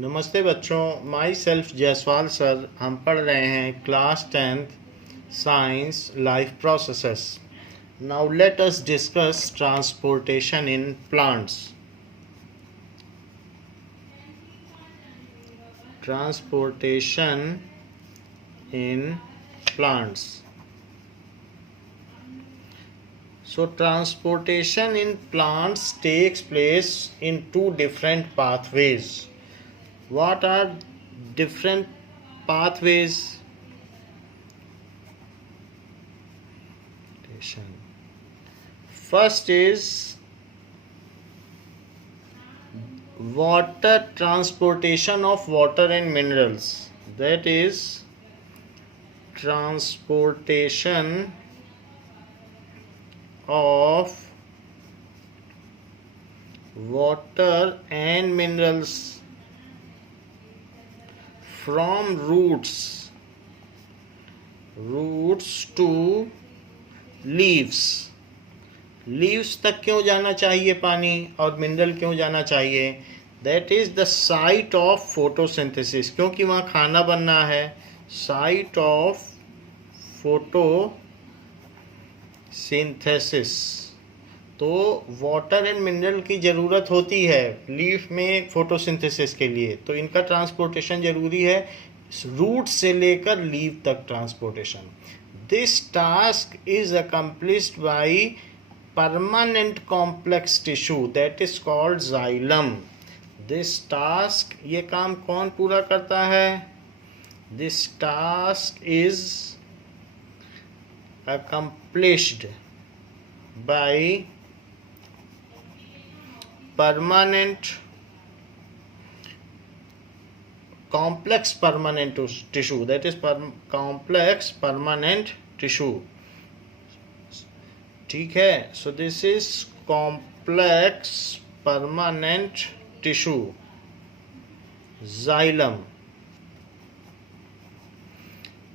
नमस्ते बच्चों, my self Jaiswal sir. हम पढ़ रहे हैं class 10th science life processes. Now let us discuss transportation in plants. Transportation in plants. So transportation in plants takes place in two different pathways. What are different pathways? First is water transportation of water and minerals. That is transportation of water and minerals from roots to leaves. Leaves तक क्यों जाना चाहिए पानी और mineral क्यों जाना चाहिए? That is the site of photosynthesis, क्योंकि वहाँ खाना बनना है। Site of photosynthesis. तो वाटर एंड मिनरल की ज़रूरत होती है लीफ में फोटोसिंथेसिस के लिए, तो इनका ट्रांसपोर्टेशन ज़रूरी है। रूट से लेकर लीव तक transportation. This task is accomplished by permanent complex tissue that is called xylem. This task, ये काम कौन पूरा करता है? This task is accomplished by permanent complex permanent tissue, that is complex permanent tissue. ठीक है, so this is complex permanent tissue, xylem.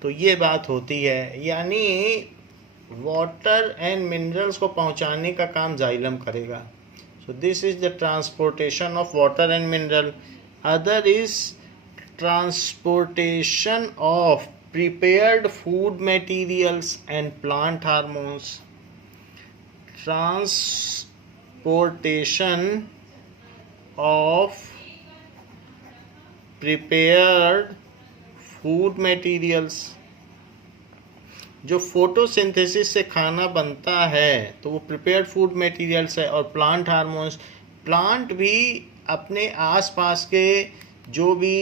तो ये बात होती है, यानी वाटर एंड मिनरल्स को पहुंचाने का काम जाइलम करेगा। सो this is the transportation of water and mineral. Other is transportation of prepared food materials and plant hormones. Transportation of prepared food materials। जो फोटोसिंथेसिस से खाना बनता है तो वो प्रिपेयर्ड फूड मटेरियल्स है। और प्लांट हार्मोन्स, प्लांट भी अपने आसपास के जो भी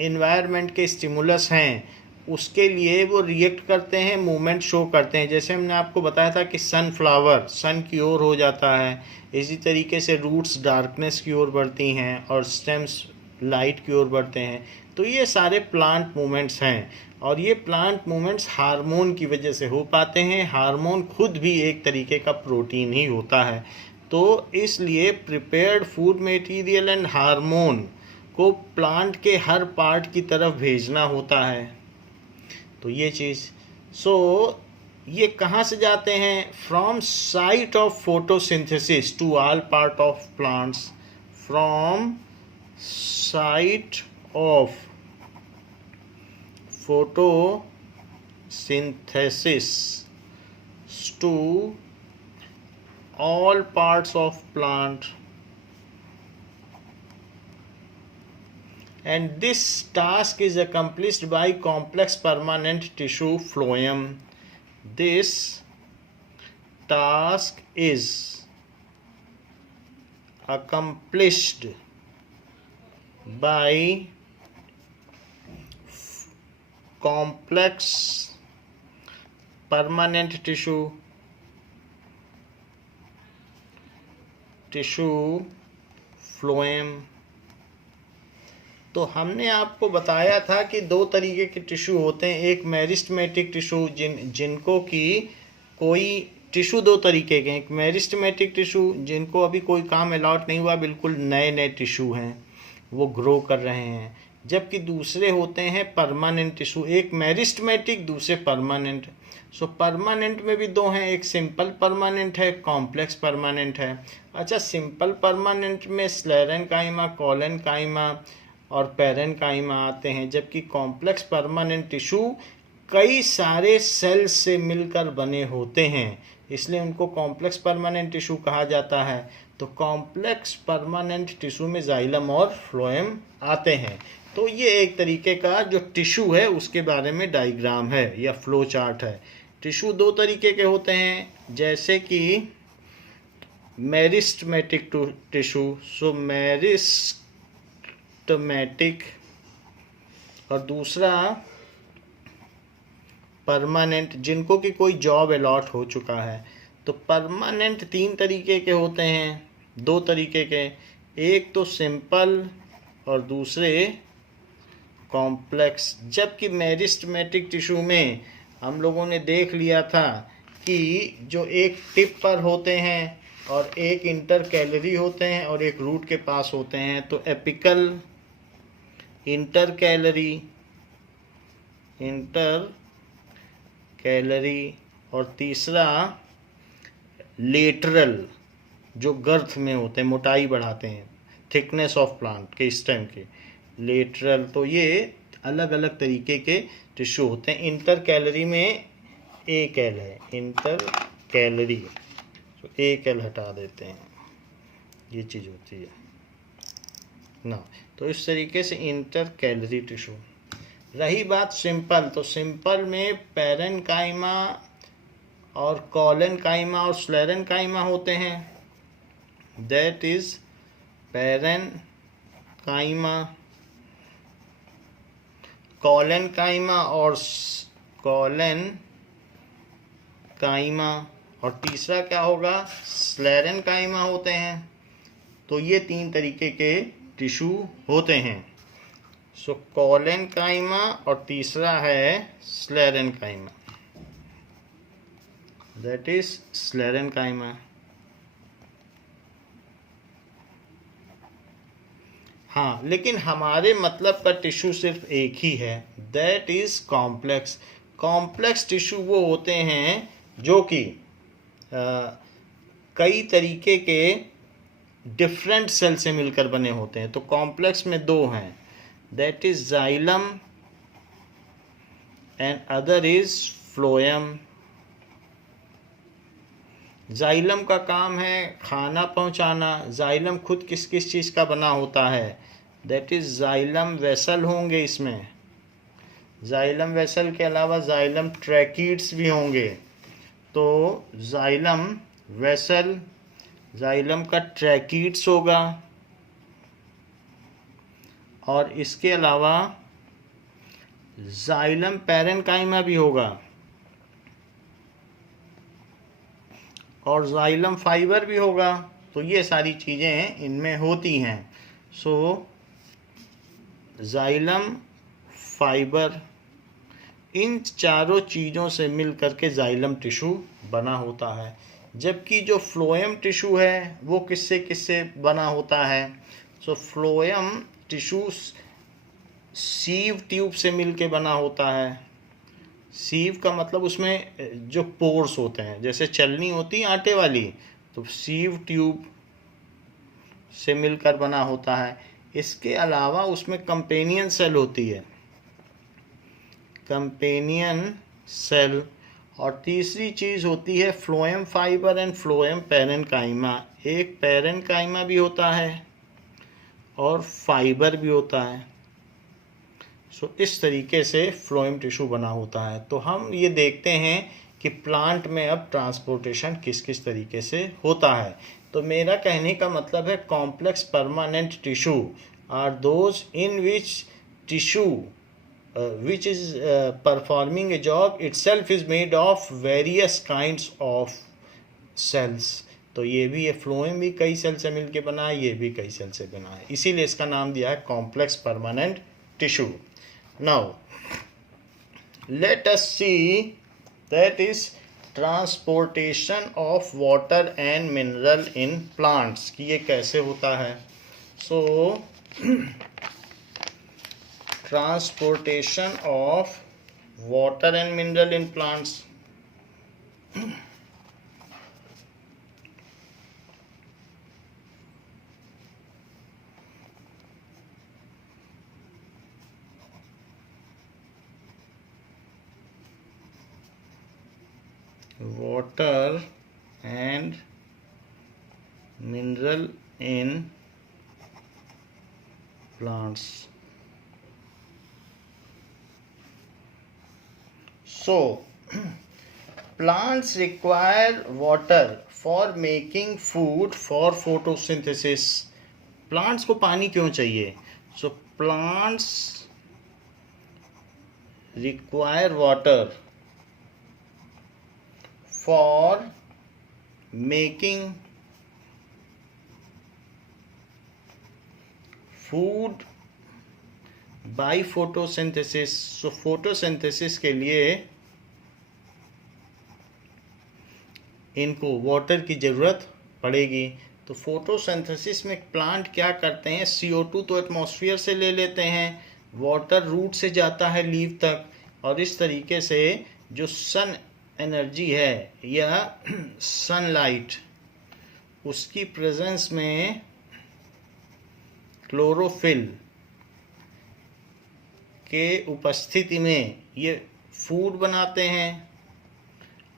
इन्वायरमेंट के स्टिमुलस हैं उसके लिए वो रिएक्ट करते हैं, मूवमेंट शो करते हैं। जैसे हमने आपको बताया था कि सनफ्लावर सन की ओर हो जाता है, इसी तरीके से रूट्स डार्कनेस की ओर बढ़ती हैं और स्टेम्स लाइट की ओर बढ़ते हैं। तो ये सारे प्लांट मूवमेंट्स हैं, और ये प्लांट मूवमेंट्स हार्मोन की वजह से हो पाते हैं। हार्मोन खुद भी एक तरीके का प्रोटीन ही होता है, तो इसलिए prepared food material and hormone को प्लांट के हर पार्ट की तरफ भेजना होता है। तो ये चीज़, ये कहाँ से जाते हैं? From site of photosynthesis to all part of plants. From site of photosynthesis to all parts of plant, and this task is accomplished by complex permanent tissue phloem. This task is accomplished by complex permanent tissue phloem। तो हमने आपको बताया था कि दो तरीके के tissue होते हैं। एक मेरिस्टेमेटिक टिश्यू, जिनको कि कोई टिश्यू दो तरीके के हैं। एक मेरिस्टेमेटिक टिश्यू जिनको अभी कोई काम अलॉट नहीं हुआ, बिल्कुल नए नए टिश्यू हैं, वो ग्रो कर रहे हैं। जबकि दूसरे होते हैं परमानेंट टिश्यू, एक मेरिस्टेमेटिक, दूसरे परमानेंट। सो परमानेंट में भी दो हैं, एक सिंपल परमानेंट है, कॉम्प्लेक्स परमानेंट है। अच्छा, सिंपल परमानेंट में स्लेरेंकाइमा, कोलेनकाइमा और पैरेनकाइमा आते हैं, जबकि कॉम्प्लेक्स परमानेंट टिश्यू कई सारे सेल्स से मिलकर बने होते हैं, इसलिए उनको कॉम्प्लेक्स परमानेंट टिश्यू कहा जाता है। तो कॉम्प्लेक्स परमानेंट टिश्यू में जाइलम और फ्लोएम आते हैं। तो ये एक तरीके का जो टिश्यू है उसके बारे में डायग्राम है या फ्लो चार्ट है। टिश्यू दो तरीके के होते हैं, जैसे कि मेरिस्टमेटिक टिश्यू, सो मेरिस्टमेटिक, और दूसरा परमानेंट, जिनको कि कोई जॉब अलॉट हो चुका है। तो परमानेंट तीन तरीके के होते हैं, दो तरीके के, एक तो सिंपल और दूसरे कॉम्प्लेक्स। जबकि मेरिस्टमेटिक टिश्यू में हम लोगों ने देख लिया था कि जो एक टिप पर होते हैं और एक इंटर कैलरी होते हैं और एक रूट के पास होते हैं, तो एपिकल, इंटर कैलरी और तीसरा लेटरल, जो गर्थ में होते हैं, मोटाई बढ़ाते हैं, थिकनेस ऑफ प्लांट के स्टेम के, लेटरल। तो ये अलग अलग तरीके के टिश्यू होते हैं। इंटर कैलरी में एक एल है, इंटर कैलरी, तो एक एल हटा देते हैं, ये चीज़ होती है ना। तो इस तरीके से इंटर कैलरी टिश्यू। रही बात सिंपल, तो सिंपल में पैरेनकाइमा और कॉलेनकाइमा और स्लेरेनकाइमा होते हैं। दैट इज पैरेनकाइमा, कॉलेनकाइमा और कॉलेनकाइमा, और तीसरा क्या होगा, स्लेरेनकाइमा होते हैं। तो ये तीन तरीके के टिश्यू होते हैं। सो कॉलेनकाइमा और तीसरा है स्लेरेनकाइमा, दैट इज स्लेरेनकाइमा। हाँ, लेकिन हमारे मतलब का टिश्यू सिर्फ एक ही है, that is complex. Complex tissue वो होते हैं जो कि कई तरीके के डिफरेंट सेल से मिलकर बने होते हैं। तो कॉम्प्लेक्स में दो हैं, that is xylem and other is phloem. Xylem का काम है खाना पहुंचाना। जाइलम खुद किस किस चीज़ का बना होता है, दैट इज जाइलम वेसल होंगे इसमें। जाइलम वेसल के अलावा जाइलम ट्रैकीड्स भी होंगे। तो जाइलम वेसल, जाइलम का ट्रैकीड्स होगा, और इसके अलावा जाइलम पैरेनकाइमा भी होगा, और जाइलम फाइबर भी होगा। तो ये सारी चीज़ें इनमें होती हैं। सो जाइलम, फाइबर, इन चारों चीज़ों से मिल करके जाइलम टिश्यू बना होता है। जबकि जो फ्लोएम टिश्यू है वो किससे किससे बना होता है। सो फ्लोएम टिश्यू सीव ट्यूब से मिल के बना होता है। सीव का मतलब उसमें जो पोर्स होते हैं, जैसे चलनी होती है आटे वाली, तो सीव ट्यूब से मिलकर बना होता है। इसके अलावा उसमें कंपेनियन सेल होती है, कंपेनियन सेल, और तीसरी चीज़ होती है phloem fibre and phloem parenchyma. एक पैरेनकाइमा भी होता है और फाइबर भी होता है। सो इस तरीके से फ्लोएम टिश्यू बना होता है। तो हम ये देखते हैं कि प्लांट में अब ट्रांसपोर्टेशन किस किस तरीके से होता है। तो मेरा कहने का मतलब है complex permanent tissue are those in which tissue which is performing a job itself is made of various kinds of cells। तो ये भी है, फ्लोएम भी कई सेल से मिलके बना है, ये भी कई सेल से बना है, इसीलिए इसका नाम दिया है complex permanent tissue. Now let us see that is transportation of water and mineral in plants, कि ये कैसे होता है। सो transportation of water and mineral in plants। water and mineral in plants. So plants require water for making food for photosynthesis. Plants को पानी क्यों चाहिए? So plants require water for making food by photosynthesis. So photosynthesis के लिए इनको water की ज़रूरत पड़ेगी. तो फोटोसिंथेसिस में प्लांट क्या करते हैं? CO2 तो एटमॉस्फेयर से ले लेते हैं, वाटर रूट से जाता है लीफ तक, और इस तरीके से जो सन एनर्जी है या सनलाइट, उसकी प्रेजेंस में क्लोरोफिल के उपस्थिति में ये फूड बनाते हैं,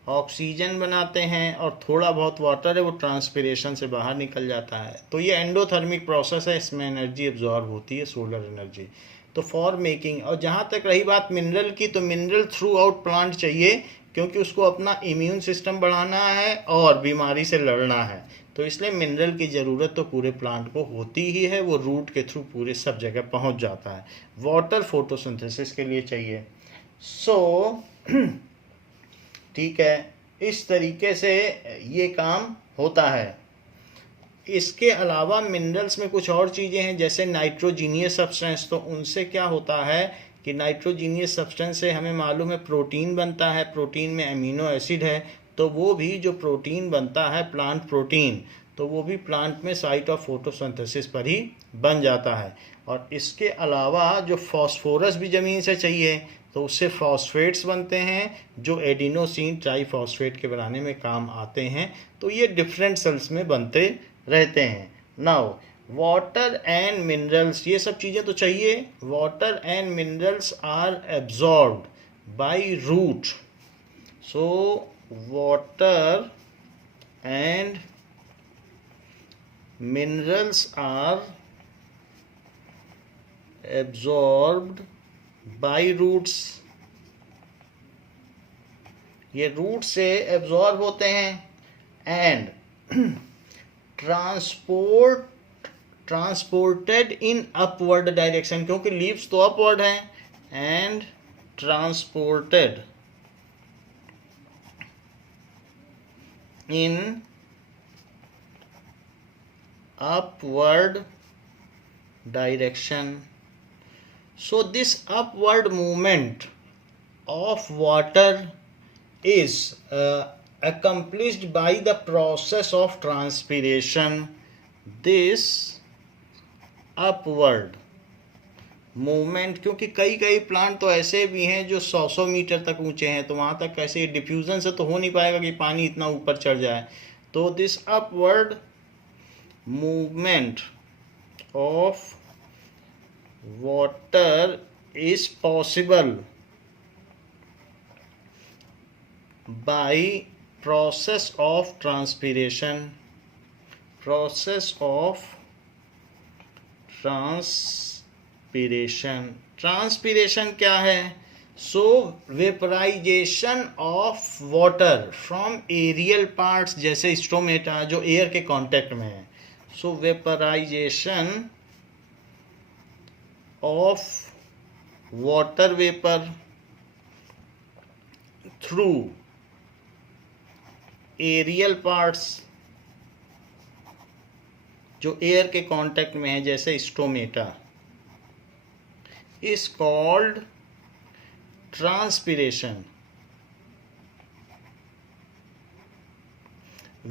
ऑक्सीजन बनाते हैं, और थोड़ा बहुत वाटर है वो ट्रांसपिरेशन से बाहर निकल जाता है. तो ये एंडोथर्मिक प्रोसेस है, इसमें एनर्जी एब्जॉर्ब होती है, सोलर एनर्जी. तो फॉर मेकिंग. और जहाँ तक रही बात मिनरल की, तो मिनरल थ्रू आउट प्लांट चाहिए, क्योंकि उसको अपना इम्यून सिस्टम बढ़ाना है और बीमारी से लड़ना है. तो इसलिए मिनरल की ज़रूरत तो पूरे प्लांट को होती ही है, वो रूट के थ्रू पूरे सब जगह पहुँच जाता है. वाटर फोटोसिंथेसिस के लिए चाहिए. सो ठीक है, इस तरीके से ये काम होता है. इसके अलावा मिनरल्स में कुछ और चीज़ें हैं, जैसे नाइट्रोजीनियस सब्सटेंस. तो उनसे क्या होता है कि नाइट्रोजीनियस सब्सटेंस से हमें मालूम है प्रोटीन बनता है, प्रोटीन में अमीनो एसिड है. तो वो भी जो प्रोटीन बनता है प्लांट प्रोटीन, तो वो भी प्लांट में साइट ऑफ फोटोसिंथेसिस पर ही बन जाता है. और इसके अलावा जो फॉस्फोरस भी ज़मीन से चाहिए, तो उससे फॉस्फेट्स बनते हैं जो एडिनोसिन ट्राईफॉस्फेट के बनाने में काम आते हैं. तो ये डिफरेंट सेल्स में बनते रहते हैं. नाउ वाटर एंड मिनरल्स, ये सब चीज़ें तो चाहिए. Water and minerals are absorbed by root. So water and minerals are absorbed by roots. ये रूट से एब्जॉर्ब होते हैं. And transported in upward direction, क्योंकि लीव्स तो अपवर्ड हैं. And transported in upward direction. So this upward movement of water is accomplished by the process of transpiration. This upward movement, क्योंकि कई plant तो ऐसे भी हैं जो 100 मीटर तक ऊंचे हैं, तो वहाँ तक कैसे डिफ्यूजन से तो हो नहीं पाएगा कि पानी इतना ऊपर चढ़ जाए. तो this upward movement of water is possible by process of transpiration. Process of transpiration. Transpiration क्या है? So vaporization of water from aerial parts, जैसे स्टोमेटा जो एयर के कांटेक्ट में है. So vaporization of water vapor through aerial parts जो air के contact में है, जैसे stomata, is called transpiration,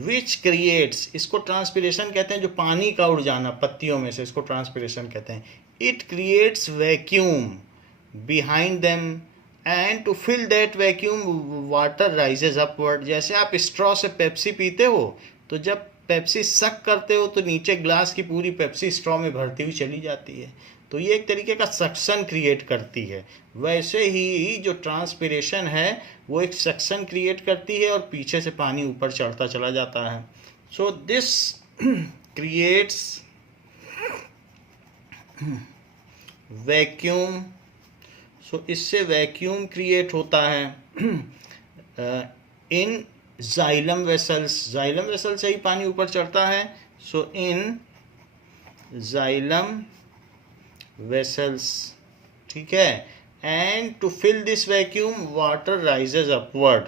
which creates, इसको ट्रांसपिरेशन कहते हैं, जो पानी का उड़ जाना पत्तियों में से, इसको ट्रांसपिरेशन कहते हैं. It creates vacuum behind them, and to fill that vacuum water rises upward. जैसे आप स्ट्रॉ से पेप्सी पीते हो, तो जब पेप्सी सक करते हो तो नीचे ग्लास की पूरी पेप्सी स्ट्रॉ में भरती हुई चली जाती है. तो ये एक तरीके का सक्शन क्रिएट करती है। वैसे ही जो ट्रांसपिरेशन है वो एक सक्शन क्रिएट करती है और पीछे से पानी ऊपर चढ़ता चला जाता है। So this creates vacuum. So इससे वैक्यूम क्रिएट होता है in xylem vessels. Xylem vessel से ही पानी ऊपर चढ़ता है। सो इन जाइलम वेसल्स, ठीक है। And to fill this vacuum water rises upward.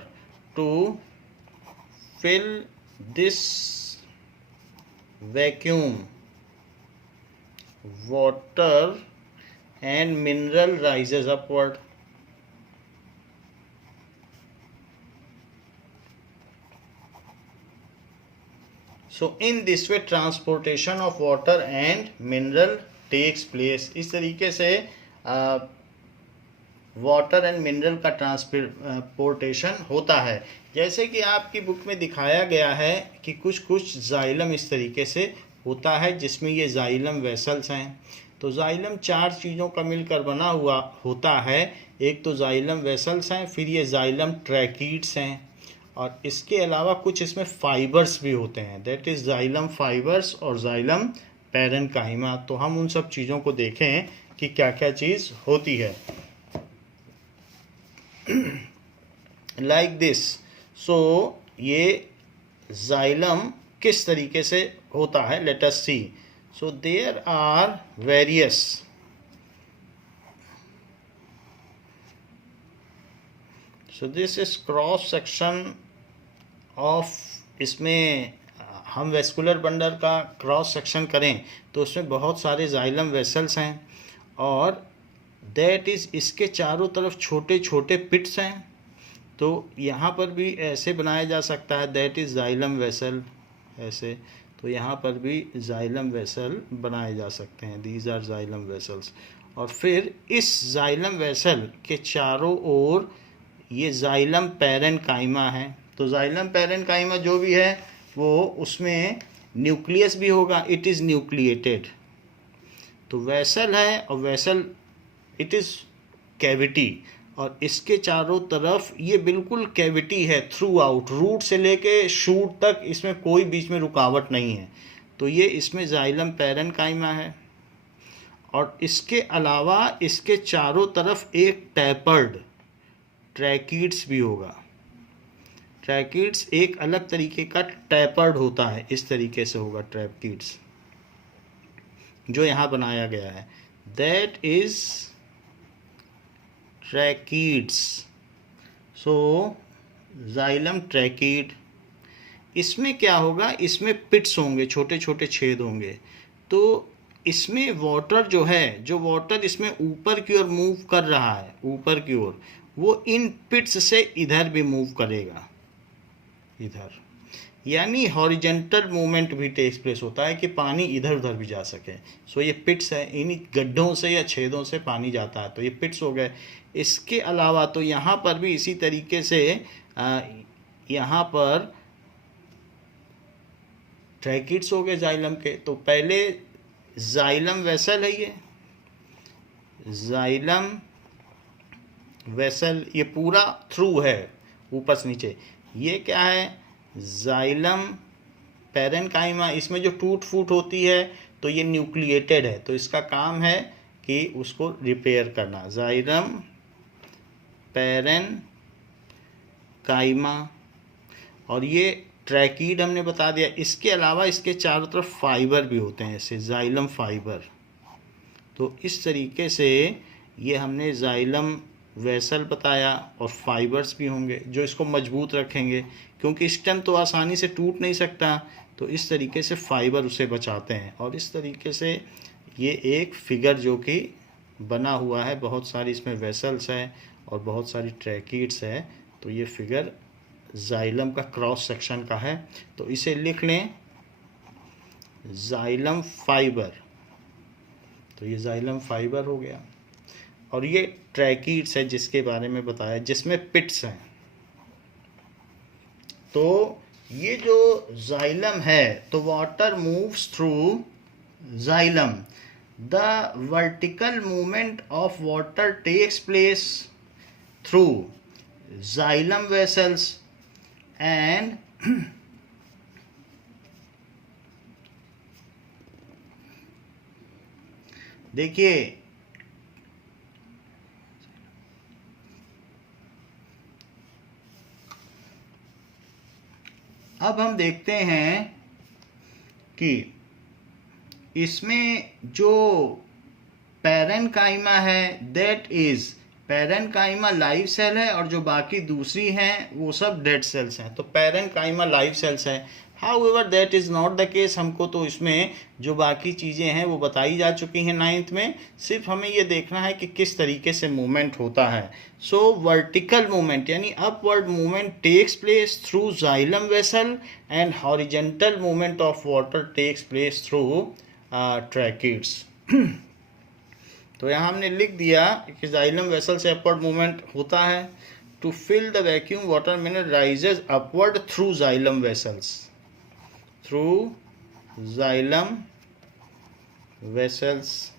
To fill this vacuum water and mineral rises upward. So in this way transportation of water and mineral takes place. इस तरीके से वाटर एंड मिनरल का transportation होता है। जैसे कि आपकी book में दिखाया गया है कि कुछ कुछ जाइलम इस तरीके से होता है जिसमें ये जाइलम वेसल्स हैं। तो जाइलम 4 चीज़ों का मिलकर बना हुआ होता है। एक तो जाइलम वेसल्स हैं, फिर ये जाइलम ट्रैकीड्स हैं, और इसके अलावा कुछ इसमें फाइबर्स भी होते हैं, दैट इज़ जाइलम फाइबर्स और जाइलम पैरेन्काइमा। तो हम उन सब चीज़ों को देखें कि क्या क्या चीज़ होती है। Like this. सो ये जाइलम किस तरीके से होता है, let us see. So there are various so this is cross section of, इसमें हम वेस्कुलर बंडल का क्रॉस सेक्शन करें तो उसमें बहुत सारे जाइलम वेसल्स हैं, और दैट इज़ इसके चारों तरफ छोटे छोटे पिट्स हैं। तो यहाँ पर भी ऐसे बनाया जा सकता है, दैट इज़ जाइलम वेसल, ऐसे। तो यहाँ पर भी जाइलम वेसल बनाए जा सकते हैं, दीज आर जाइलम वेसल्स। और फिर इस जाइलम वेसल के चारों ओर ये जाइलम पैरेन्काइमा है। तो जाइलम पैरेन्काइमा जो भी है वो उसमें न्यूक्लियस भी होगा, इट इज़ न्यूक्लिएटेड। तो वेसल है, और वेसल इट इज़ कैविटी, और इसके चारों तरफ ये बिल्कुल कैविटी है थ्रू आउट, रूट से लेके शूट तक इसमें कोई बीच में रुकावट नहीं है। तो ये इसमें जाइलम पैरेन्काइमा है, और इसके अलावा इसके चारों तरफ एक टैपर्ड ट्रैकीड्स भी होगा। ट्रैकीड्स एक अलग तरीके का टैपर्ड होता है, इस तरीके से होगा ट्रैकीड्स जो यहाँ बनाया गया है, that is tracheids. So xylem tracheid, इसमें क्या होगा, इसमें पिट्स होंगे, छोटे छोटे छेद होंगे। तो इसमें वाटर जो है, जो वाटर इसमें ऊपर की ओर मूव कर रहा है, ऊपर की ओर, वो इन पिट्स से इधर भी मूव करेगा, इधर, यानी हॉरिजेंटल मूवमेंट भी टेक्स प्लेस होता है कि पानी इधर उधर भी जा सके। सो ये पिट्स है, इन गड्ढों से या छेदों से पानी जाता है, तो ये पिट्स हो गए। इसके अलावा तो यहाँ पर भी इसी तरीके से यहाँ पर ट्रैकीड्स हो गए जाइलम के। तो पहले जाइलम वेसल है, ये जाइलम वेसल, ये पूरा थ्रू है ऊपर से नीचे। ये क्या है, जाइलम पैरेन्काइमा, इसमें जो टूट फूट होती है तो ये न्यूक्लिएटेड है, तो इसका काम है कि उसको रिपेयर करना। जाइलम पैरेन्काइमा, और ये ट्रैकीड हमने बता दिया। इसके अलावा इसके चारों तरफ फाइबर भी होते हैं, ऐसे जाइलम फाइबर। तो इस तरीके से ये हमने जाइलम वेसल बताया, और फाइबर्स भी होंगे जो इसको मजबूत रखेंगे, क्योंकि स्टेम तो आसानी से टूट नहीं सकता, तो इस तरीके से फाइबर उसे बचाते हैं। और इस तरीके से ये एक फिगर जो कि बना हुआ है, बहुत सारी इसमें वेसल्स है और बहुत सारी ट्रैकीड्स है। तो ये फिगर जाइलम का क्रॉस सेक्शन का है, तो इसे लिख लें जाइलम फाइबर। तो ये जाइलम फाइबर हो गया, और ये ट्रैकीड्स है जिसके बारे में बताया, जिसमें पिट्स हैं। तो ये जो जाइलम है, तो water moves through xylem, The vertical movement of water takes place through xylem vessels and देखिए अब हम देखते हैं कि इसमें जो पैरेनकाइमा है that is parenchyma live cell है और जो बाकी दूसरी हैं वो सब डेड सेल्स हैं। तो पैरेनकाइमा लाइव सेल्स है। However that is not the case. हमको तो इसमें जो बाकी चीज़ें हैं वो बताई जा चुकी हैं 9th में। सिर्फ हमें ये देखना है कि किस तरीके से मूवमेंट होता है। सो वर्टिकल मूवमेंट यानी upward movement takes place through xylem vessel and horizontal movement of water takes place through tracheids. तो यहाँ हमने लिख दिया कि जाइलम वेसल से अपवर्ड मूवमेंट होता है। To fill the vacuum water mineral rises upward through xylem vessels, through xylem vessels.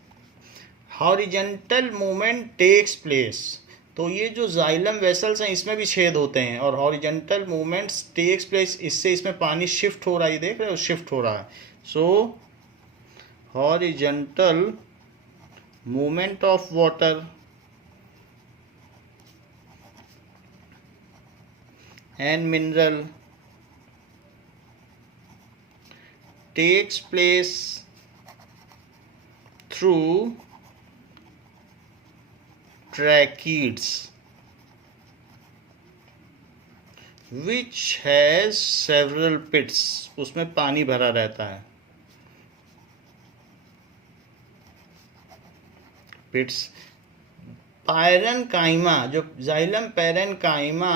Horizontal movement takes place. तो ये जो जाइलम वेसल्स हैं इसमें भी छेद होते हैं और हॉरिजेंटल मूवमेंट्स टेक्स प्लेस, इससे इसमें पानी शिफ्ट हो रहा है, देख रहे हो शिफ्ट हो रहा है। सो horizontal movement of water and mineral takes place through tracheids which has several pits। उसमें पानी भरा रहता है। पिट्स। पैरेनकाइमा, जो xylem parenchyma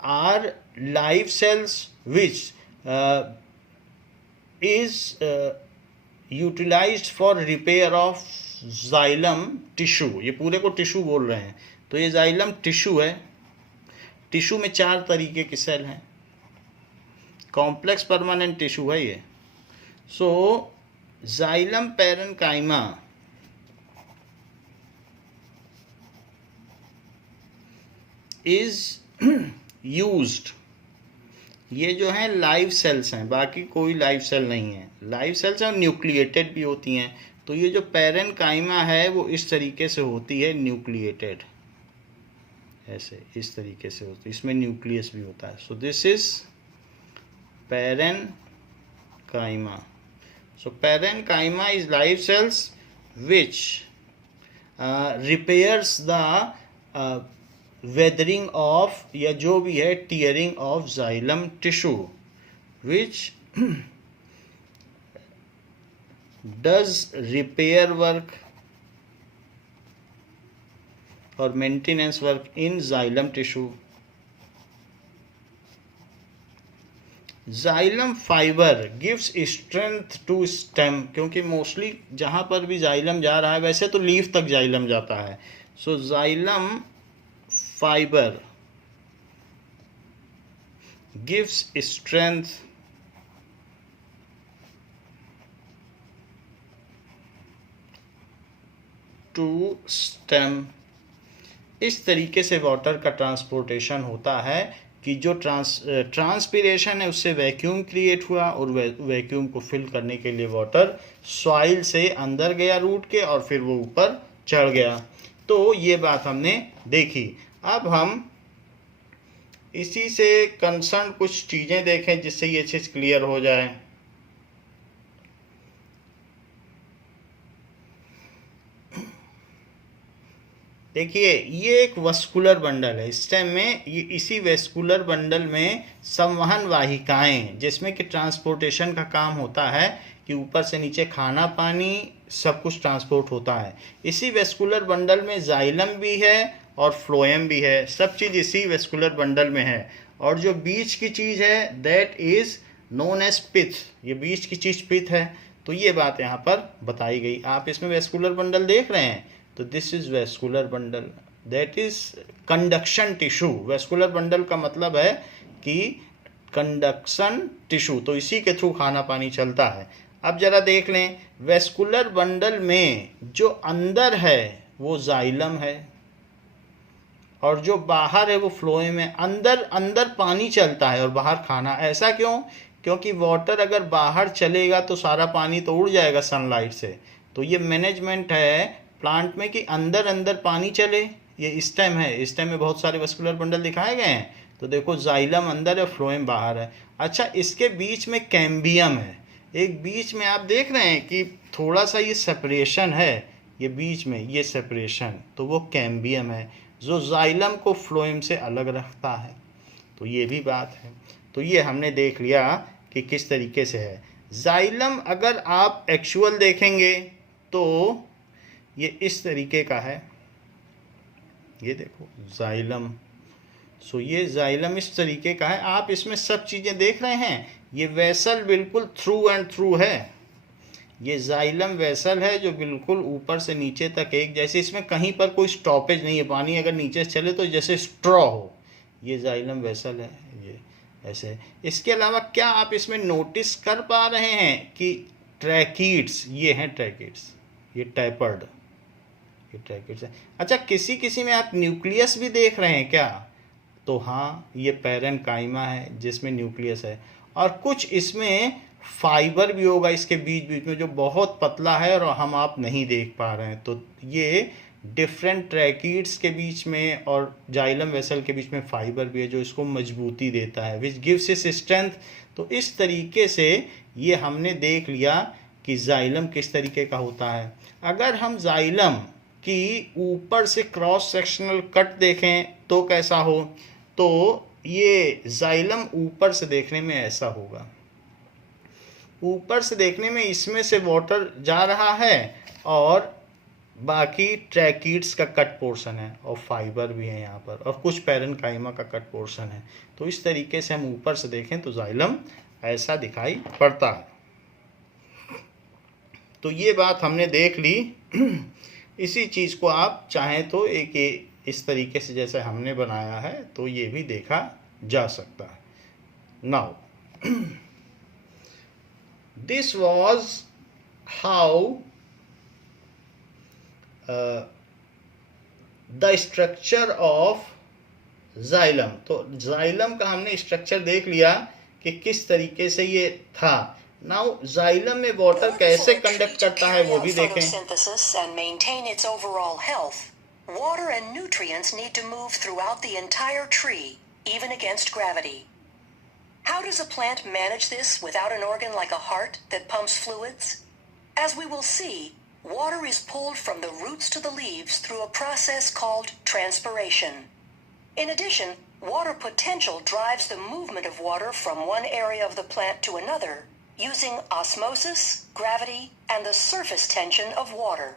are live cells which is utilized for repair of xylem tissue. ये पूरे को टिश्यू बोल रहे हैं। तो ये जाइलम टिश्यू है। टिश्यू में 4 तरीके की सेल हैं। कॉम्प्लेक्स परमानेंट टिश्यू है ये। सो जाइलम पैरेनकाइमा इज यूज्ड। ये जो है लाइव सेल्स हैं, बाकी कोई लाइव सेल नहीं है। लाइव सेल्स और न्यूक्लिएटेड भी होती हैं। तो ये जो पैरेनकाइमा है वो इस तरीके से होती है, न्यूक्लिएटेड, ऐसे इस तरीके से होती है। इसमें न्यूक्लियस भी होता है। So this is parenchyma. So parenchyma is live cells which repairs the weathering of, या जो भी है tearing of xylem tissue, which does repair work और maintenance work in xylem tissue. Xylem fibre gives strength to stem, क्योंकि mostly जहाँ पर भी xylem जा रहा है, वैसे तो लीफ तक जाइलम जाता है। सो xylem fiber gives strength to stem। इस तरीके से वाटर का ट्रांसपोर्टेशन होता है कि जो ट्रांसपिरेशन है उससे वैक्यूम क्रिएट हुआ और वैक्यूम को फिल करने के लिए वाटर सॉइल से अंदर गया रूट के और फिर वो ऊपर चढ़ गया। तो ये बात हमने देखी। अब हम इसी से कंसर्न कुछ चीज़ें देखें जिससे ये चीज़ क्लियर हो जाए। देखिए ये एक वस्कुलर बंडल है। स्टेम में ये इसी वेस्कुलर बंडल में संवहन वाहिकाएं, जिसमें कि ट्रांसपोर्टेशन का काम होता है कि ऊपर से नीचे खाना पानी सब कुछ ट्रांसपोर्ट होता है। इसी वेस्कुलर बंडल में जाइलम भी है और फ्लोएम भी है। सब चीज़ इसी वेस्कुलर बंडल में है। और जो बीच की चीज़ है दैट इज़ नोन एज पिथ। ये बीच की चीज़ पिथ है। तो ये बात यहाँ पर बताई गई। आप इसमें वेस्कुलर बंडल देख रहे हैं, तो this is vascular bundle, that is conduction tissue. Vascular bundle का मतलब है कि कंडक्शन टिश्यू, तो इसी के थ्रू खाना पानी चलता है। अब जरा देख लें, वेस्कुलर बंडल में जो अंदर है वो जाइलम है और जो बाहर है वो फ्लोएम है। अंदर अंदर पानी चलता है और बाहर खाना। ऐसा क्यों? क्योंकि वाटर अगर बाहर चलेगा तो सारा पानी तो उड़ जाएगा सनलाइट से। तो ये मैनेजमेंट है प्लांट में कि अंदर अंदर पानी चले। ये स्टेम है, स्टेम में बहुत सारे वेस्कुलर बंडल दिखाए गए हैं। तो देखो जाइलम अंदर है, फ्लोएम बाहर है। अच्छा, इसके बीच में कैम्बियम है। एक बीच में आप देख रहे हैं कि थोड़ा सा ये सेपरेशन है, ये बीच में ये सेपरेशन, तो वो कैम्बियम है जो जाइलम को फ्लोएम से अलग रखता है। तो ये भी बात है। तो ये हमने देख लिया कि किस तरीके से है जाइलम। अगर आप एक्चुअल देखेंगे तो ये इस तरीके का है, ये देखो जाइलम। सो ये जाइलम इस तरीके का है। आप इसमें सब चीज़ें देख रहे हैं, ये वेसल बिल्कुल थ्रू एंड थ्रू है। ये जाइलम वेसल है जो बिल्कुल ऊपर से नीचे तक एक जैसे, इसमें कहीं पर कोई स्टॉपेज नहीं है। पानी अगर नीचे से चले तो जैसे स्ट्रॉ हो, ये जाइलम वेसल है। ये ऐसे। इसके अलावा क्या आप इसमें नोटिस कर पा रहे हैं कि ट्रैकीड्स, ये हैं ट्रैकीड्स, ये टैपर्ड, ये ट्रैकीड्स है। अच्छा, किसी किसी में आप न्यूक्लियस भी देख रहे हैं क्या? तो हाँ, ये पैरेनकाइमा है जिसमें न्यूक्लियस है। और कुछ इसमें फाइबर भी होगा इसके बीच बीच में जो बहुत पतला है और हम आप नहीं देख पा रहे हैं। तो ये डिफरेंट ट्रैकीड्स के बीच में और जाइलम वेसल के बीच में फाइबर भी है जो इसको मजबूती देता है, विच गिव्स इस स्ट्रेंथ। तो इस तरीके से ये हमने देख लिया कि जाइलम किस तरीके का होता है। अगर हम जाइलम की ऊपर से क्रॉस सेक्शनल कट देखें तो कैसा हो, तो ये जाइलम ऊपर से देखने में ऐसा होगा। ऊपर से देखने में इसमें से वाटर जा रहा है और बाकी ट्रैकीड्स का कट पोर्शन है और फाइबर भी है यहाँ पर, और कुछ पैरेनकाइमा का कट पोर्शन है। तो इस तरीके से हम ऊपर से देखें तो जाइलम ऐसा दिखाई पड़ता है। तो ये बात हमने देख ली। इसी चीज़ को आप चाहें तो एक इस तरीके से जैसे हमने बनाया है तो ये भी देखा जा सकता है। Now this was how the structure of xylem. तो जाइलम का हमने स्ट्रक्चर देख लिया कि किस तरीके से ये था। नाउ जाइलम में वाटर कैसे कंडक्ट करता है वो भी देखें। Water and nutrients need to move throughout the entire tree, even against gravity. How does a plant manage this without an organ like a heart that pumps fluids? As we will see, water is pulled from the roots to the leaves through a process called transpiration. In addition, water potential drives the movement of water from one area of the plant to another using osmosis, gravity, and the surface tension of water.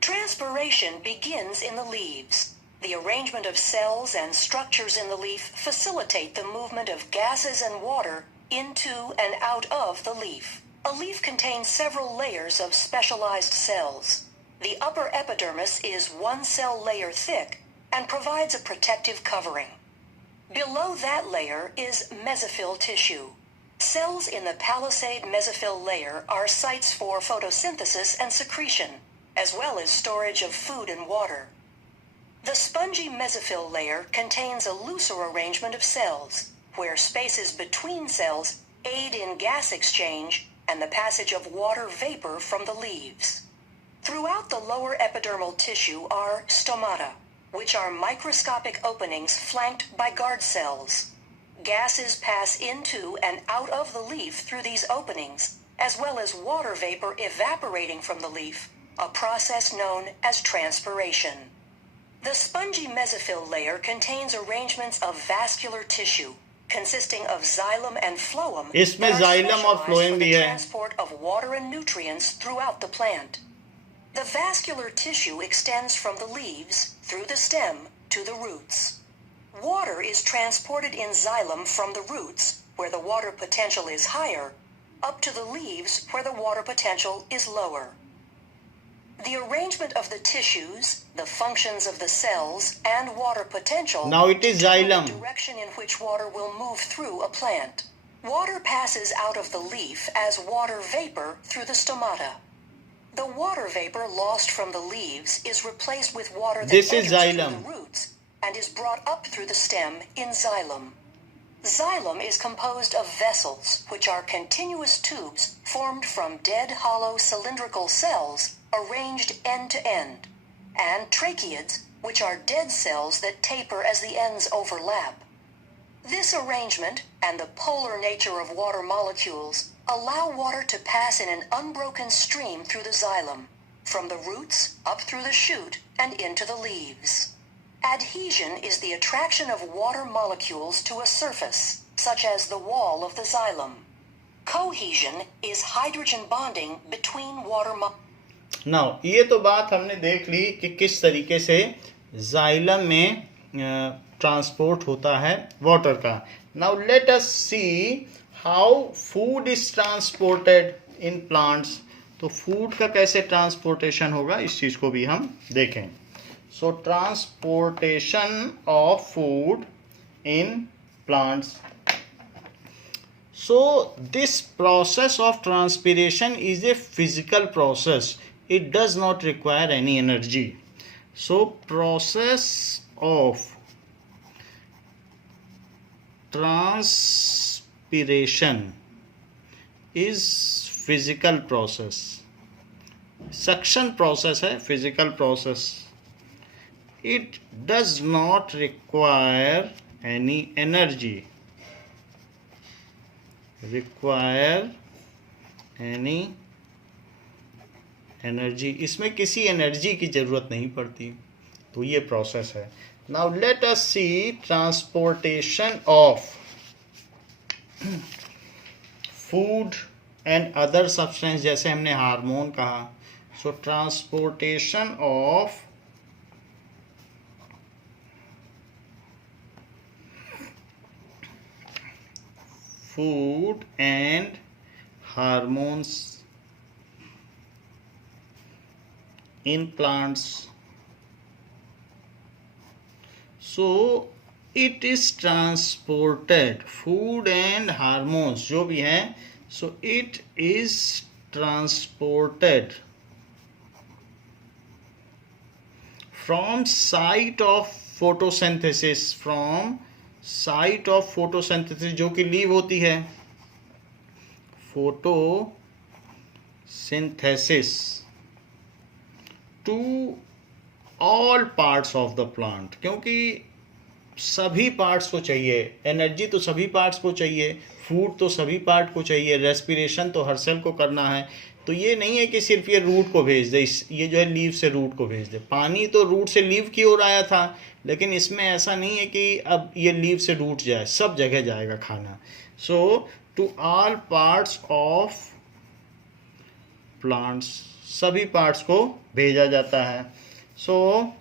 Transpiration begins in the leaves. The arrangement of cells and structures in the leaf facilitate the movement of gases and water into and out of the leaf. A leaf contains several layers of specialized cells. The upper epidermis is one cell layer thick and provides a protective covering. Below that layer is mesophyll tissue. Cells in the palisade mesophyll layer are sites for photosynthesis and secretion, as well as storage of food and water. The spongy mesophyll layer contains a looser arrangement of cells, where spaces between cells aid in gas exchange and the passage of water vapor from the leaves. Throughout the lower epidermal tissue are stomata, which are microscopic openings flanked by guard cells. Gases pass into and out of the leaf through these openings, as well as water vapor evaporating from the leaf, a process known as transpiration. The spongy mesophyll layer contains arrangements of vascular tissue consisting of xylem and phloem इसमें that are xylem और specialized phloem for भी the है। transport of water and nutrients throughout the plant. The vascular tissue extends from the leaves through the stem to the roots. Water is transported in xylem from the roots, where the water potential is higher, up to the leaves where the water potential is lower. The arrangement of the tissues, the functions of the cells, and water potential Now it is determine xylem. the direction in which water will move through a plant. Water passes out of the leaf as water vapor through the stomata. The water vapor lost from the leaves is replaced with water that This is enters through xylem. the roots and is brought up through the stem in xylem. Xylem is composed of vessels, which are continuous tubes formed from dead, hollow, cylindrical cells arranged end to end, and tracheids, which are dead cells that taper as the ends overlap. This arrangement and the polar nature of water molecules allow water to pass in an unbroken stream through the xylem, from the roots up through the shoot and into the leaves. Adhesion is the attraction of water molecules to a surface, such as the wall of the xylem. Cohesion is hydrogen bonding between water molecules. Now ये तो बात हमने देख ली कि किस तरीके से xylem में ट्रांसपोर्ट होता है वाटर का. Now let us see how food is transported in plants. तो फूड का कैसे ट्रांसपोर्टेशन होगा इस चीज को भी हम देखें. So transportation of food in plants. So this process of transpiration is a physical process. It does not require any energy. So process of transpiration is physical process. Suction process है physical process. It does not require any energy. इसमें किसी energy की जरूरत नहीं पड़ती. तो ये process है. Now let us see transportation of food and other substance. जैसे हमने हार्मोन कहा. So transportation of food and hormones in plants. So it is transported. Food and hormones जो भी हैं, so it is transported from site of photosynthesis. From site of photosynthesis जो कि leaves होती है. Photosynthesis to all parts of the plant. क्योंकि सभी parts को चाहिए एनर्जी. तो सभी पार्ट्स को चाहिए. फूड तो सभी पार्ट को चाहिए. रेस्पिरेशन तो हर सेल को करना है. तो ये नहीं है कि सिर्फ ये रूट को भेज दे. ये जो है लीव से रूट को भेज दे. पानी तो रूट से लीव की ओर आया था, लेकिन इसमें ऐसा नहीं है कि अब ये लीव से रूट जाए. सब जगह जाएगा खाना. So to all parts of plants, सभी पार्ट्स को भेजा जाता है. सो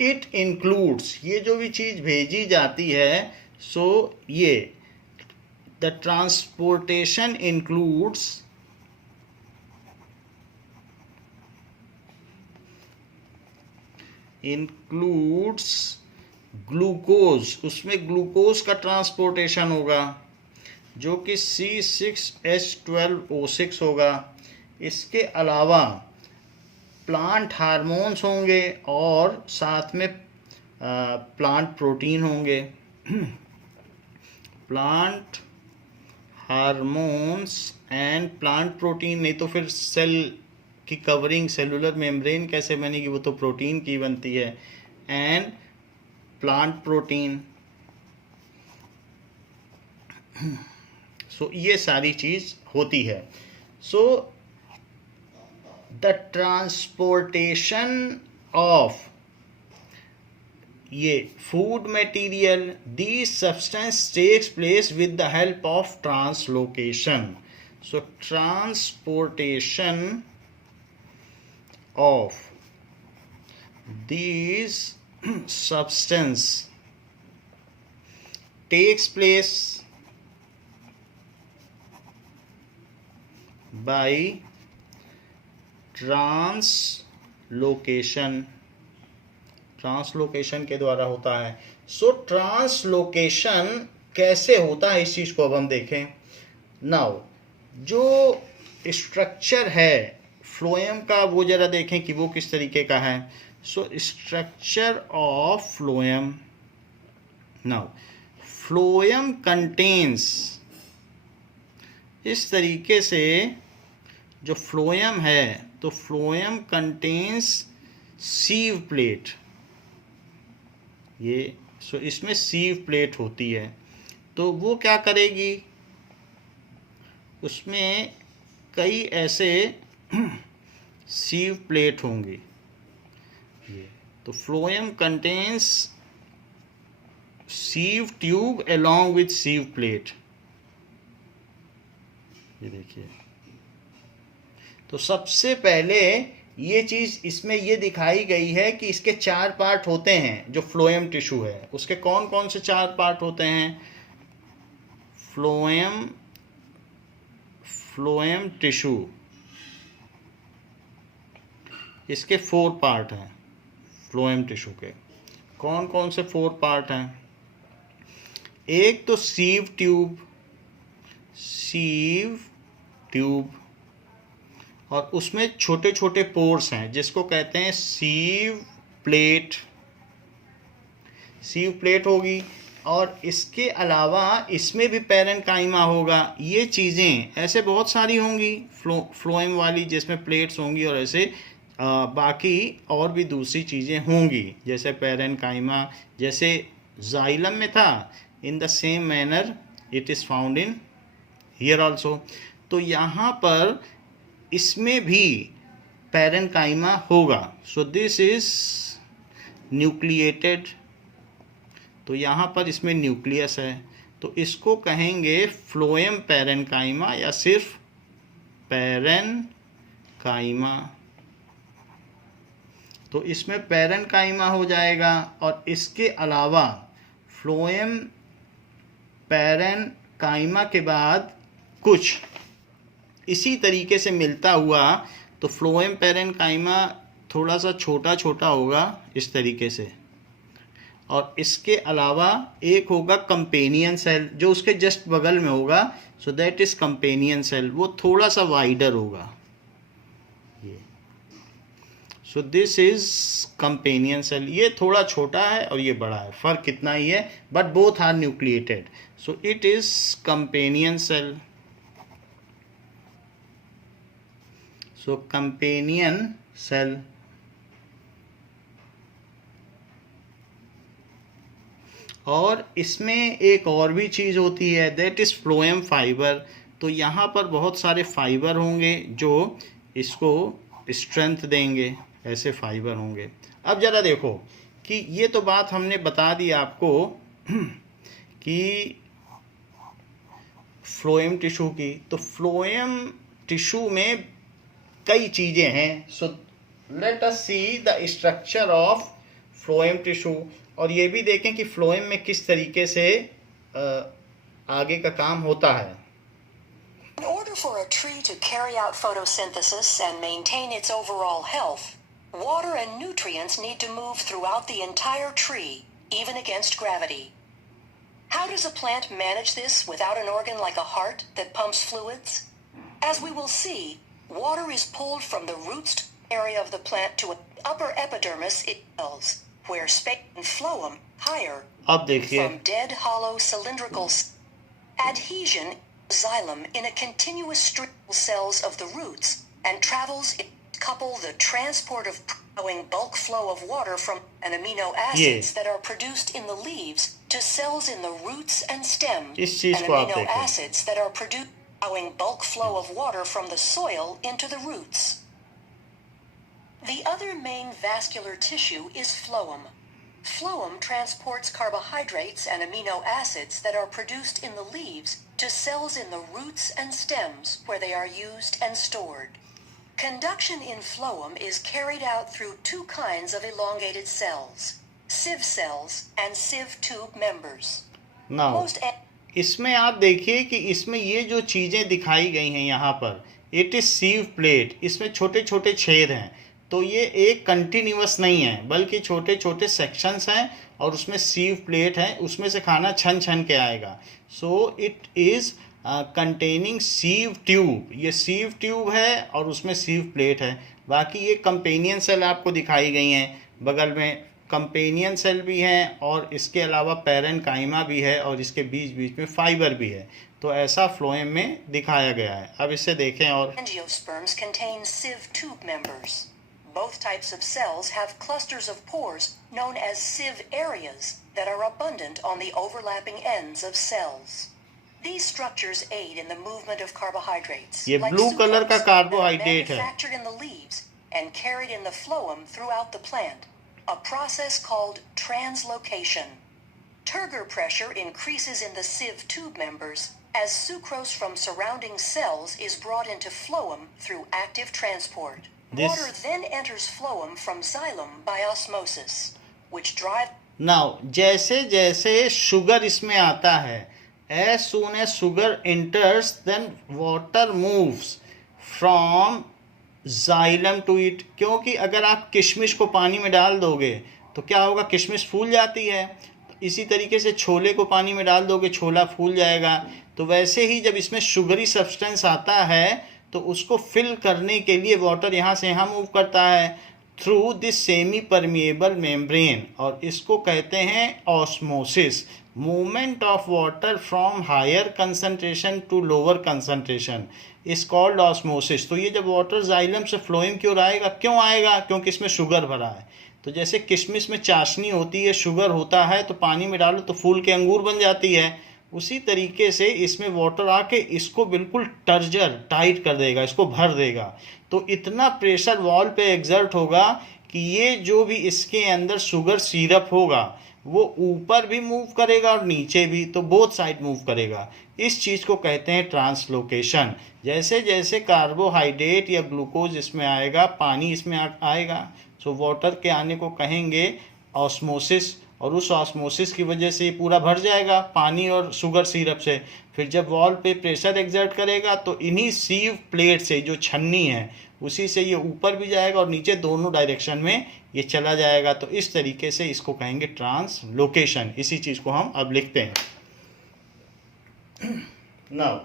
इट इंक्लूड्स, ये जो भी चीज भेजी जाती है. सो ये द ट्रांसपोर्टेशन इंक्लूड्स ग्लूकोज. उसमें ग्लूकोज का ट्रांसपोर्टेशन होगा जो कि C6H12O6 होगा. इसके अलावा प्लांट हार्मोन्स होंगे और साथ में प्लांट प्रोटीन होंगे. Plant hormones and plant protein. नहीं तो फिर सेल की कवरिंग, सेलुलर मेम्ब्रेन कैसे बनेगी? वो तो प्रोटीन की बनती है. And plant protein. सो ये सारी चीज होती है. सो द ट्रांसपोर्टेशन ऑफ ये food material, the substance takes place with the help of translocation. So transportation of these substance takes place by translocation. Translocation के द्वारा होता है. सो ट्रांसलोकेशन कैसे होता है इस चीज़ को अब हम देखें। नाउ जो स्ट्रक्चर है फ्लोएम का वो ज़रा देखें कि वो किस तरीके का है। So structure of phloem, now phloem contains, इस तरीके से जो फ्लोएम है तो फ्लोएम कंटेन्स सीव प्लेट, ये सो इसमें सीव प्लेट होती है। तो वो क्या करेगी, उसमें कई ऐसे सीव प्लेट होंगी। ये तो phloem contains sieve tube along with sieve plate, ये देखिए। तो सबसे पहले ये चीज़ इसमें ये दिखाई गई है कि इसके 4 पार्ट होते हैं। जो फ्लोएम टिश्यू है उसके कौन कौन से 4 पार्ट होते हैं। फ्लोएम टिश्यू, इसके 4 पार्ट हैं। फ्लोएम टिश्यू के कौन कौन से 4 पार्ट हैं। एक तो सीव ट्यूब, और उसमें छोटे छोटे पोर्स हैं जिसको कहते हैं सीव प्लेट होगी। और इसके अलावा इसमें भी पैरेन्काइमा होगा। ये चीज़ें ऐसे बहुत सारी होंगी फ्लोएम वाली जिसमें प्लेट्स होंगी, और ऐसे बाकी और भी दूसरी चीज़ें होंगी जैसे पैरेन्काइमा, जैसे जाइलम में था। In the same manner it is found in here also. तो यहाँ पर इसमें भी पैरेन्काइमा होगा। सो दिस इज न्यूक्लिएटेड, तो यहाँ पर इसमें न्यूक्लियस है, तो इसको कहेंगे फ्लोएम पैरेन्काइमा या सिर्फ पैरेन्काइमा। तो इसमें पैरेन्काइमा हो जाएगा। और इसके अलावा फ्लोएम पैरेन्काइमा के बाद कुछ इसी तरीके से मिलता हुआ, तो फ्लोएम पैरेन्काइमा थोड़ा सा छोटा छोटा होगा इस तरीके से। और इसके अलावा एक होगा कंपेनियन सेल जो उसके जस्ट बगल में होगा। So that is companion cell, वो थोड़ा सा वाइडर होगा ये। So this is companion cell, ये थोड़ा छोटा है और ये बड़ा है, फर्क कितना ही है, but both are nucleated. So it is companion cell. So companion cell. और इसमें एक और भी चीज़ होती है, दैट इज़ फ्लोएम फाइबर। तो यहाँ पर बहुत सारे फाइबर होंगे जो इसको स्ट्रेंथ देंगे, ऐसे फाइबर होंगे। अब ज़रा देखो कि ये तो बात हमने बता दी आपको कि फ्लोएम टिश्यू की। तो फ्लोएम टिश्यू में कई चीज़ें हैं। So let us see the structure of phloem tissue, और ये भी देखें कि फ्लोएम में किस तरीके से आगे का काम होता है। In order for a tree to carry out photosynthesis and maintain its overall health, water and nutrients need to move throughout the entire tree, even against gravity. How does a plant manage this without an organ like a heart that pumps fluids? As we will see, water is pulled from the roots area of the plant to an upper epidermis it cells, where space and phloem higher अब देखिए from dead hollow cylindrical adhesion xylem in a continuous stream of cells of the roots and travels couple the transport of growing bulk flow of water from and amino acids that are produced in the leaves to cells in the roots and stems इस चीज and को आप amino देखें। acids that are produced allowing bulk flow of water from the soil into the roots. The other main vascular tissue is phloem. Phloem transports carbohydrates and amino acids that are produced in the leaves to cells in the roots and stems where they are used and stored. Conduction in phloem is carried out through 2 kinds of elongated cells, sieve cells and sieve tube members. Now Most इसमें आप देखिए कि इसमें ये जो चीज़ें दिखाई गई हैं यहाँ पर, इट इज़ सीव प्लेट, इसमें छोटे छोटे छेद हैं। तो ये एक कंटिन्यूअस नहीं है, बल्कि छोटे छोटे सेक्शंस हैं और उसमें सीव प्लेट है, उसमें से खाना छन छन के आएगा. So it is containing sieve tube. ये सीव ट्यूब है और उसमें सीव प्लेट है. बाकी ये कंपेनियन सेल आपको दिखाई गई हैं, बगल में कंपेनियन सेल भी हैं और इसके अलावा पैरेन्काइमा भी है और इसके बीच बीच में फाइबर भी है. तो ऐसा फ्लोएम में दिखाया गया है. अब इससे देखें. और Angiosperms contain sieve tube members. Both types of cells have clusters of pores known as sieve areas that are abundant on the overlapping ends of cells. These structures aid in the movement of carbohydrates. ये like blue colour का sucrose, carbohydrate that are है. manufactured in the leaves and carried in the phloem throughout the plant, a process called translocation. Turgor pressure increases in the sieve tube members as sucrose from surrounding cells is brought into phloem through active transport. Water then enters phloem from xylem by osmosis, which drive. Now जैसे जैसे sugar इसमें आता है, as soon as sugar enters, then water moves from xylem to it. क्योंकि अगर आप किशमिश को पानी में डाल दोगे तो क्या होगा, किशमिश फूल जाती है. इसी तरीके से छोले को पानी में डाल दोगे, छोला फूल जाएगा. तो वैसे ही जब इसमें शुगरी सब्सटेंस आता है तो उसको फिल करने के लिए वाटर यहाँ से यहाँ मूव करता है through this semi permeable membrane, और इसको कहते हैं osmosis. Movement of water from higher concentration to lower concentration is called osmosis. तो ये जब वाटर जाइलम से फ्लोइम की ओर आएगा, क्यों आएगा, क्योंकि इसमें शुगर भरा है. तो जैसे किशमिश में चाशनी होती है, शुगर होता है, तो पानी में डालो तो फूल के अंगूर बन जाती है. उसी तरीके से इसमें वाटर आके इसको बिल्कुल टर्जर टाइट कर देगा, इसको भर देगा. तो इतना प्रेशर वॉल पे एग्जर्ट होगा कि ये जो भी इसके अंदर शुगर सिरप होगा वो ऊपर भी मूव करेगा और नीचे भी, तो बोथ साइड मूव करेगा. इस चीज़ को कहते हैं ट्रांसलोकेशन. जैसे जैसे कार्बोहाइड्रेट या ग्लूकोज इसमें आएगा, पानी इसमें आएगा, सो वाटर के आने को कहेंगे ऑस्मोसिस, और उस ऑस्मोसिस की वजह से ये पूरा भर जाएगा पानी और शुगर सिरप से. फिर जब वॉल पे प्रेशर एक्सर्ट करेगा तो इन्हीं सीव प्लेट से, जो छन्नी है, उसी से ये ऊपर भी जाएगा और नीचे, दोनों डायरेक्शन में ये चला जाएगा. तो इस तरीके से इसको कहेंगे ट्रांसलोकेशन. इसी चीज़ को हम अब लिखते हैं. नाउ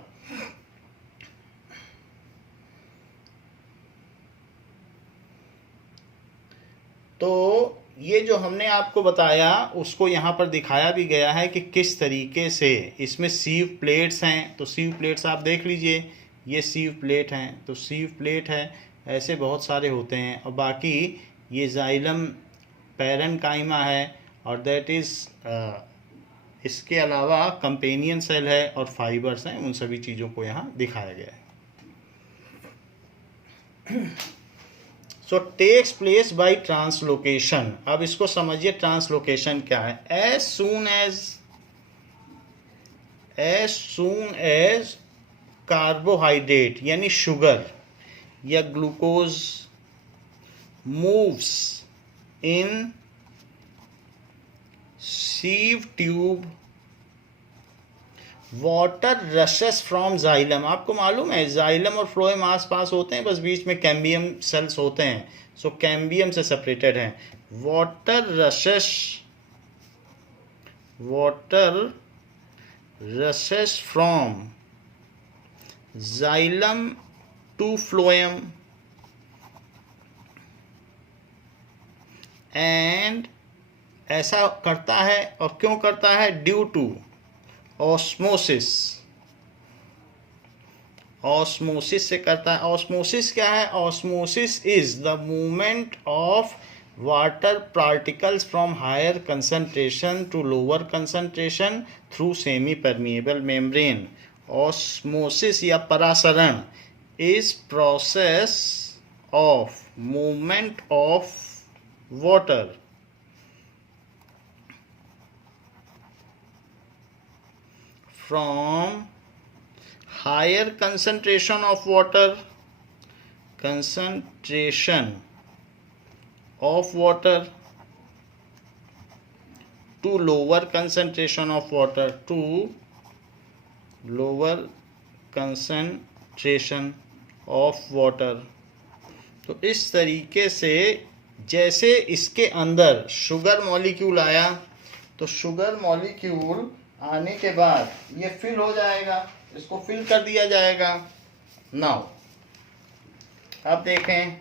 तो ये जो हमने आपको बताया उसको यहाँ पर दिखाया भी गया है कि किस तरीके से इसमें सीव प्लेट्स हैं. तो सीव प्लेट्स आप देख लीजिए, ये सीव प्लेट हैं, तो सीव प्लेट है, ऐसे बहुत सारे होते हैं. और बाकी ये जाइलम पैरेन्काइमा है, और दैट इज़ इसके अलावा कंपेनियन सेल है और फाइबर्स हैं. उन सभी चीज़ों को यहाँ दिखाया गया है. सो टेक्स प्लेस बाय ट्रांसलोकेशन. अब इसको समझिए ट्रांसलोकेशन क्या है. एज सून एज कार्बोहाइड्रेट यानी शुगर या glucose moves in sieve tube, water rushes from xylem. आपको मालूम है जाइलम और फ्लोएम आस पास होते हैं, बस बीच में कैम्बियम सेल्स होते हैं. सो कैम्बियम से सेपरेटेड हैं. Water rushes from xylem to phloem and ऐसा करता है. और क्यों करता है, ड्यू टू ऑस्मोसिस. ऑस्मोसिस से करता है. ऑस्मोसिस क्या है, osmosis is the movement of water particles from higher concentration to lower concentration through semi permeable membrane. Osmosis या परासरण is process of movement of water from higher concentration of water to lower concentration of water तो इस तरीके से जैसे इसके अंदर sugar molecule आया, तो शुगर मॉलिक्यूल आने के बाद ये फिल हो जाएगा, इसको फिल कर दिया जाएगा। नाउ अब देखें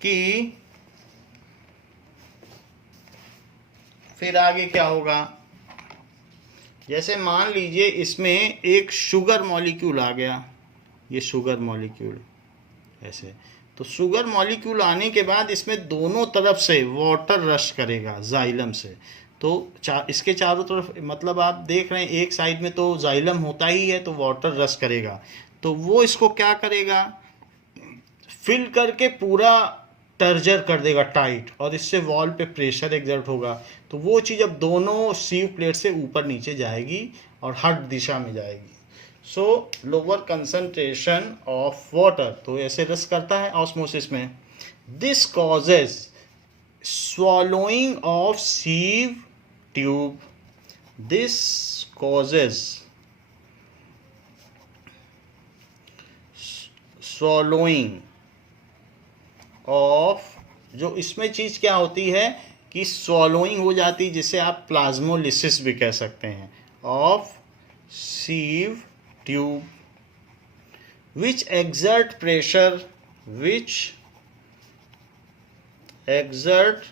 कि फिर आगे क्या होगा। जैसे मान लीजिए इसमें एक शुगर मॉलिक्यूल आ गया, ये शुगर मॉलिक्यूल ऐसे, तो शुगर मॉलिक्यूल आने के बाद इसमें दोनों तरफ से वाटर रश करेगा जाइलम से। तो इसके चारों तरफ, मतलब आप देख रहे हैं एक साइड में तो जाइलम होता ही है, तो वाटर रश करेगा, तो वो इसको क्या करेगा, फिल करके पूरा टर्जर कर देगा टाइट, और इससे वॉल पे प्रेशर एग्जर्ट होगा। तो वो चीज़ अब दोनों सीव प्लेट से ऊपर नीचे जाएगी और हर दिशा में जाएगी। सो लोअर कंसंट्रेशन ऑफ वाटर, तो ऐसे रस करता है ऑस्मोसिस में। This causes swallowing of sieve tube. This causes swallowing of, जो इसमें चीज़ क्या होती है कि swallowing हो जाती है, जिसे आप प्लाज्मोलिसिस भी कह सकते हैं, of sieve tube, which exert pressure, which exert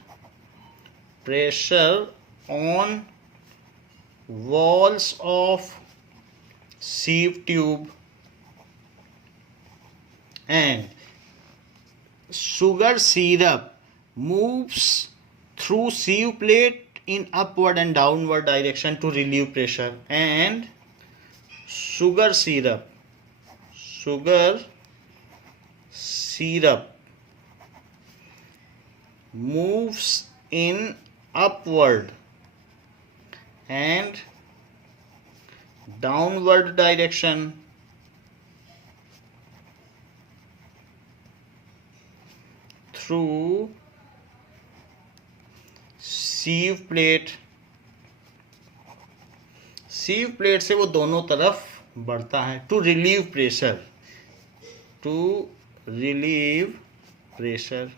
pressure on walls of sieve tube, and sugar syrup moves through sieve plate in upward and downward direction to relieve pressure. And sugar syrup moves in upward and downward direction through sieve plate. sieve plate से वो दोनों तरफ बढ़ता है, to relieve pressure.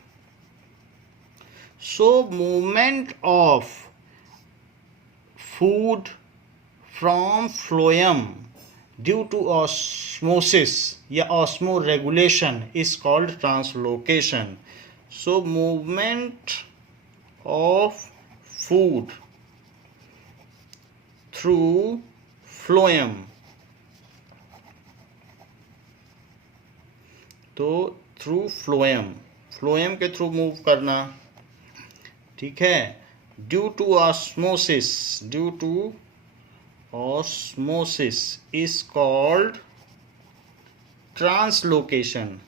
So movement of food from phloem due to osmosis या osmoregulation is called translocation. So movement of food through phloem, तो through phloem के through move करना, ठीक है। Due to osmosis is called translocation.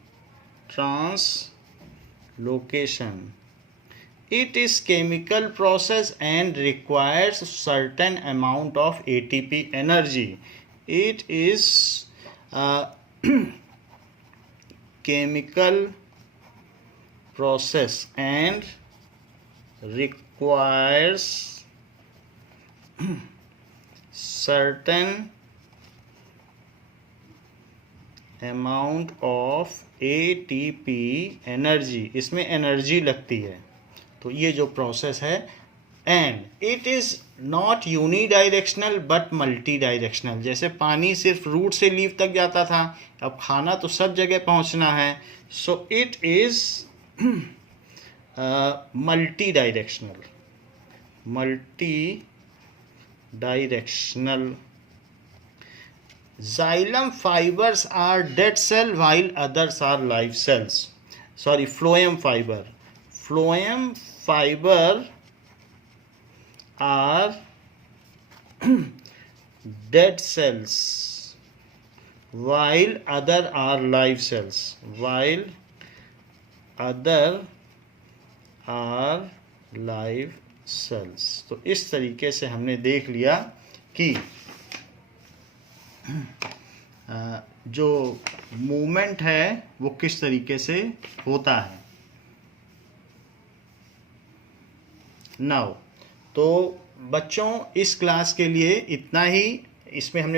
It is chemical process and requires certain amount of ATP energy. It is chemical process and requires certain amount of ATP energy, इसमें energy लगती है। तो ये जो process है, and it is not unidirectional but multi directional. जैसे पानी सिर्फ रूट से लीफ तक जाता था, अब खाना तो सब जगह पहुंचना है। सो it is multi directional. Xylem fibers are dead cell while others are live cells. Sorry, phloem fiber are dead cells while other are live cells. तो इस तरीके से हमने देख लिया कि जो मूवमेंट है वो किस तरीके से होता है। नाउ तो बच्चों, इस क्लास के लिए इतना ही। इसमें हमने